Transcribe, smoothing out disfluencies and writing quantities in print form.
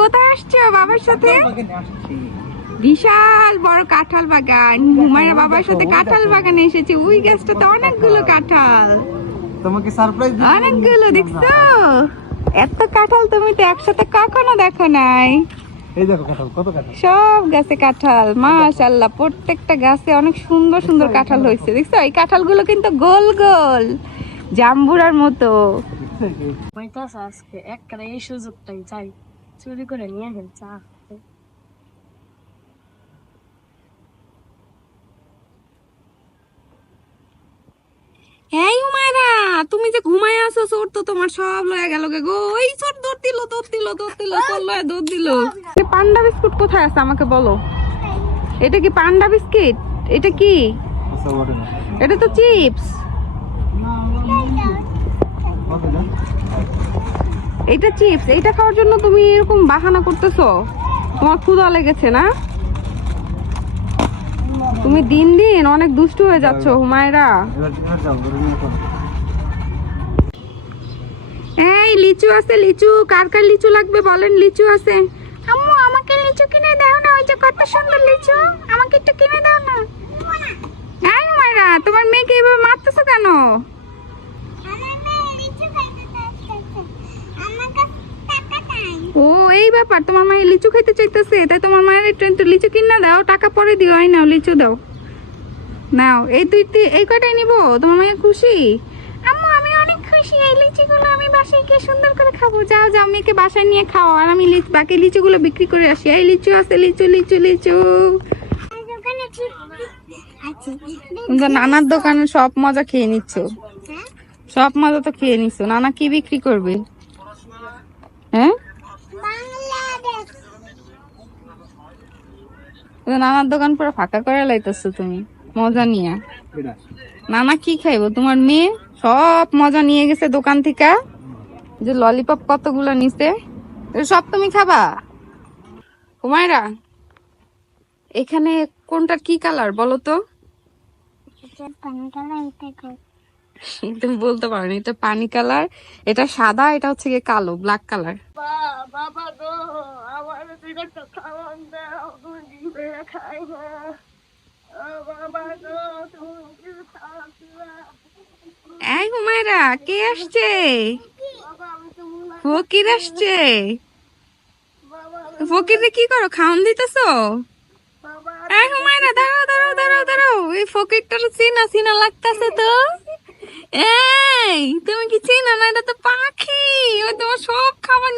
কোথায় আসছো বাবার সাথে? বিশাল বড় কাঁঠাল বাগান। হুমায়রা বাবার সাথে কাঁঠাল বাগানে এসেছে। ওই গাছটাতে অনেকগুলো কাঁঠাল, তোমাকে সারপ্রাইজ দিই। অনেকগুলো দেখছো? এত কাঁঠাল তুমি তো একসাথে কখনো দেখো নাই। এই দেখো কাঁঠাল, কত কাঁঠাল। সব গাছে কাঁঠাল, মাশাআল্লাহ। প্রত্যেকটা গাছে অনেক সুন্দর সুন্দর কাঁঠাল হয়েছে, দেখছো? এই কাঁঠালগুলো কিন্তু গোল গোল, জাম্বুরার মতো। আজকে একটা এই সুযোগটাই চাই, চুরি করে নিয়ে গেল চা। এই হুমায়রা, তুমি যে ঘুমায় আছো, চোর তো তোমার সব লয়ে গেল গে গো। এই চোর দৌড় দিল, দৌড় দিল, দৌড় দিল, চোর লয়ে দৌড় দিল। পান্ডা বিস্কুট কোথায় আছে আমাকে বলো? এটা কি পান্ডা বিস্কিট? এটা কি? এটা তো চিপস। এটা চিপস, এটা খাওয়ার জন্য তুমি এরকম বাহানা করতেছো? তোমার ক্ষুধা লেগেছে না? তুমি দিন দিন অনেক দুষ্টু হয়ে যাচ্ছ হুমায়রা। এই লিচু আছে, লিচু। কার কার লিচু লাগবে বলেন? লিচু আছে। আম্মু আমাকে লিচু কিনে দাও না, ওই যে কত সুন্দর লিচু, আমাকে একটু কিনে দাও না। এই হুমায়রা, তোমার মেয়েকে এভাবে মারতেছো কেন? ও এই ব্যাপার, তোমার মায়ের লিচু খাইতে চাইতেছে, তাই তোমার মায়ের একটু লিচু কিনা দাও, টাকা পরে দিও। এই নাও লিচু দাও, নাও। এই এই কয়টাই নিবো? তোমার মায়ের খুশি? আম্মু আমি অনেক খুশি, এই লিচিগুলো আমি বাসায় গিয়ে সুন্দর করে খাবো। যাও যাও, মেয়েকে বাসায় নিয়ে খাও, আর আমি বাকি লিচুগুলো বিক্রি করে আসি। এই লিচু আছে, লিচু লিচু লিচু। নানার দোকানে সব মজা খেয়ে নিচ্ছ, সব মজা তো খেয়ে নিচ্ছ। নানা কি বিক্রি করবে? হ্যাঁ, নানার দোকান পুরো ফাঁকা করে লাইতেছো তুমি মজা নিয়ে। নানা কি খাইবো? তোমার মেয়ে সব মজা নিয়ে গেছে দোকান থেকে। যে ললিপপ কতগুলো নিছে, সব তুমি খাবা? হুমায়রা, এখানে কোনটা কি কালার বলো তো? তুমি বলতে পারো না? এটা পানি কালার, এটা সাদা, এটা হচ্ছে গিয়ে কালো, ব্ল্যাক কালার। বাবা গো, আমার দুইটা খাওয়ান দাও, দুই খাই না। বাবা গো, তুমি কিছু খাওয়াচ্ছো না। এই হুমায়রা, কে আসছে? ফকির আসছে। ফকিরে কি করো, খাওন দিতেছো? এই হুমায়রা, দাঁড়াও দাঁড়াও দাঁড়াও দাঁড়াও, এই ফকিরটার চিনা চিনা লাগতেছে তো। এই তুমি কি চিনা না? এটা তো পাখি, ও তোমার সব খাবার